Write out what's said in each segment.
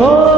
어!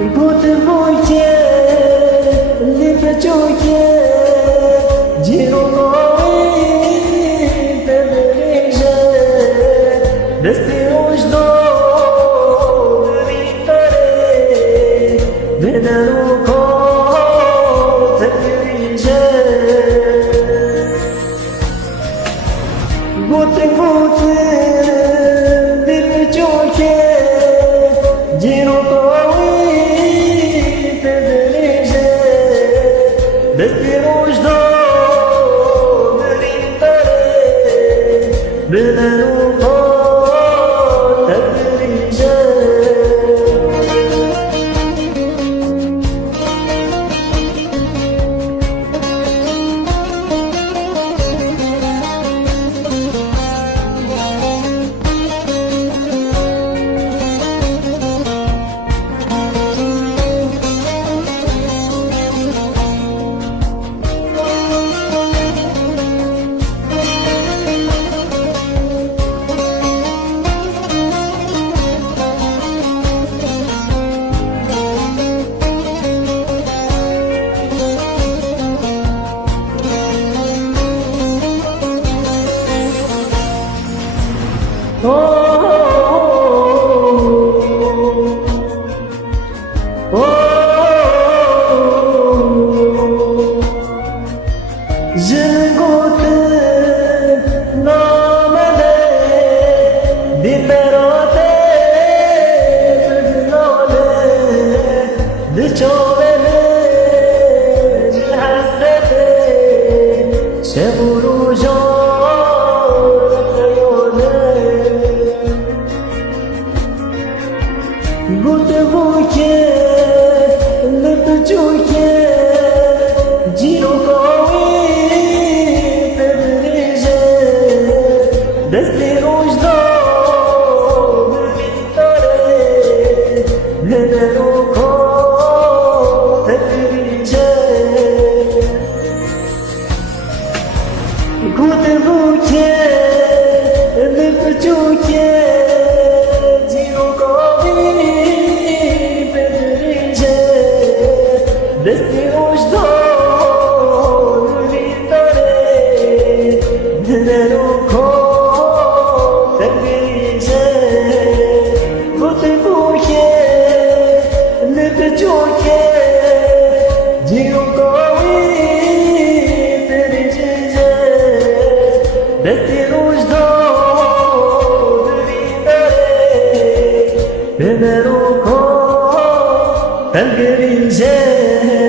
Buty wójcie, nie peciujcie, dzieło moje, pewnie że bez tyłuś do wypary, wydaru koce wyjrze. Buty wójcie, nos dou, me limpare, me. চলে সে গুদ মুছে lip চুছে Jio কবি বেদরি যে 그대로 고 달그린 새